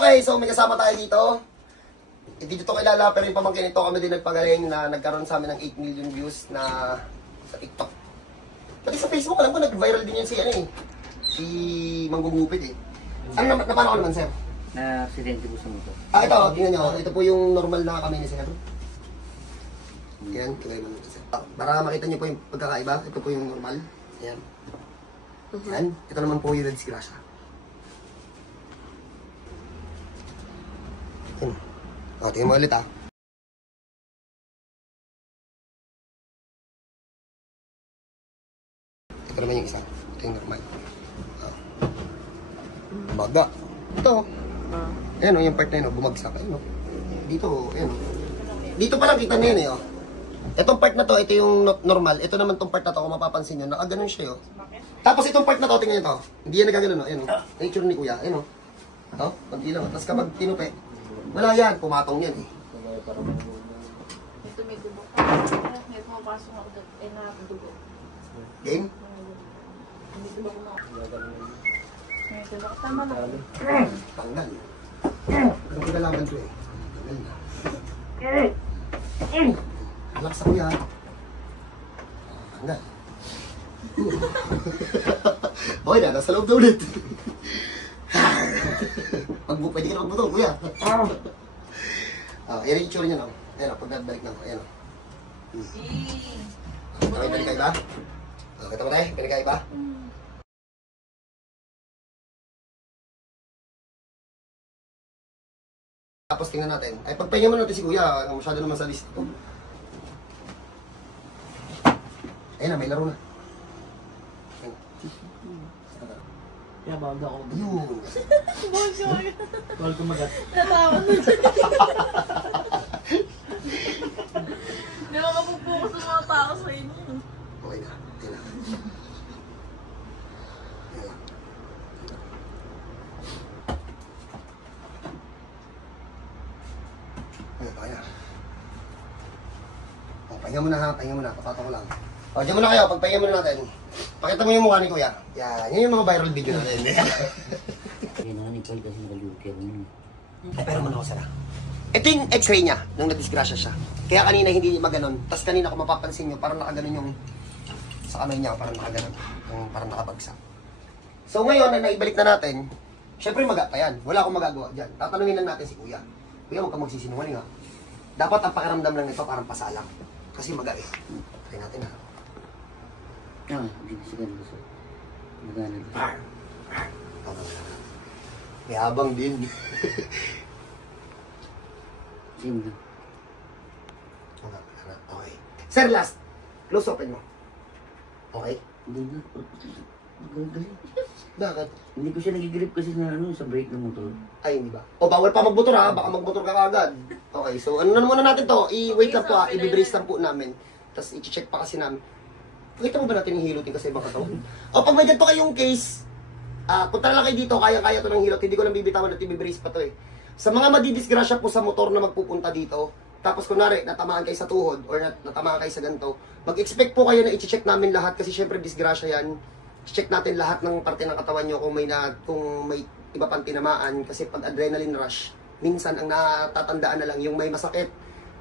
Okay, so may kasama tayo dito. Dito to kilala, pero yung pamangkin ito kami din nagpagaling na nagkaroon sa amin ng 8 million views na sa TikTok. Pati sa Facebook, alam ko, nag-viral din yan si, si Manggugupit eh. Ano napano ko naman, sir? Na-aksidente po sa motor. Ito, tingnan nyo. Ito po yung normal na kami ni sir. Ayan, kagaya mo nito, sir. Para makita nyo po yung pagkakaiba, ito po yung normal. Ayan. Ayan, ito naman po yung na-disgrasya. Ayan. O, tingnan mo ulit ah. Ito naman yung isa. Ito yung normal. Baga. Ito. Ayan o, yung part na yun o, bumagsak. Ayan o. Dito o, ayan o. Dito pa lang kita na yun eh o. Itong part na to, ito yung normal. Ito naman tong part na to, kung mapapansin nyo, nakaganon siya o. Tapos itong part na to, tingnan nyo to. Hindi yan nagaganon o. Ayan o. Nature ni kuya. Ayan o. Ito, pagdi lang. Tapos kapag tinupi, wala yan. Pumatong yan eh. Ito may dugo. May pumapasok ako doon. Eh, nakadugo. Game? May dugo mo. May dugo. Tama na. Tanggal. Ang pinalaman ko eh. Tanggal na. Alak sa kuya. Tanggal. Okay na, nasa loob na ulit. Pwede ka na magbutong, kuya. Ayan yung itsura niya, no? Ayan o, pag nabalik na ko. Ayan o. Kita mo yung pinagkaiba? Kita mo tayo, pinagkaiba? Tapos tingnan natin. Ay, pagpahinga mo natin si kuya. Masyado naman sa list ito. Ayan na, may laro na. Kaya bawag ako. Yun. Bonjour! Bawal kumagat. Natawa na siya. Hindi ako kapupukas sa mga tao sa inyo. Okay na. Ayan na. Ayan na. Ayan na. Pahinga mo na ha. Pahinga mo na. Papato ko lang. Diyan muna kayo. Pagpahinga muna natin. Pakita mo yung mukha ni kuya. Yan. Yan yung mga viral video natin. Kaya na ni Paul kasi nakaluki ako nun. Pero muna ako sana. Ito yung x-ray niya nung nadisgrasya siya. Kaya kanina hindi maganon. Tapos kanina kung mapapansin nyo, parang nakaganon yung sa kamay niya. Parang nakaganon. Yung parang nakabagsak. So ngayon na naibalik na natin, syempre maga pa yan. Wala akong magagawa dyan. Tatanungin lang natin si kuya. Kuya, huwag kang magsisinungaling ha. Dapat ang pakiramdam lang nito parang pasalang. Kasi maga eh. Try natin ha. Hindi na siya ganun. Magana din. May habang din. Same na. Okay. Sir, last. Close open mo. Okay? Hindi na. Magaling. Bakit? Hindi ko siya nagigilip kasi sa brake ng motor. Ay, hindi ba? O, bawal pa magmotor ha. Baka magmotor ka agad. Okay, so ano na muna natin to? I-wait lang po ha. I-brace lang po namin. Tapos i-check pa kasi namin. Pakita mo ba natin yung hilotin kasi ibang katawan? O, pag may ganito kayong case, punta lang kayo dito, kaya-kaya to ng hilot. Hindi ko lang bibitawan at i-brace pa to eh. Sa mga madidisgrasya po sa motor na magpupunta dito, tapos kunwari, natamaan kayo sa tuhod or natamaan kayo sa ganito, mag-expect po kayo na i-check namin lahat kasi syempre disgrasya yan. Check natin lahat ng parte ng katawan nyo kung may iba pang tinamaan kasi pag adrenaline rush, minsan ang natatandaan na lang yung may masakit.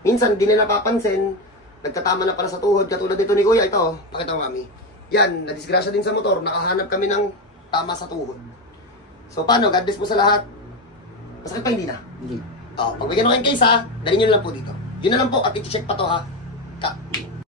Minsan, di nila napapansin, nagkatama na pala sa tuhod, katulad dito ni Kuya, ito, pakita mo mami. Yan, nadisgrasya din sa motor, nakahanap kami ng tama sa tuhod. So paano, God bless po sa lahat. Masakit pa hindi na? Hindi. Pag may ganun kayong case ha, dalhin nyo na lang po dito. Yun na lang po, at i-check pa to ha.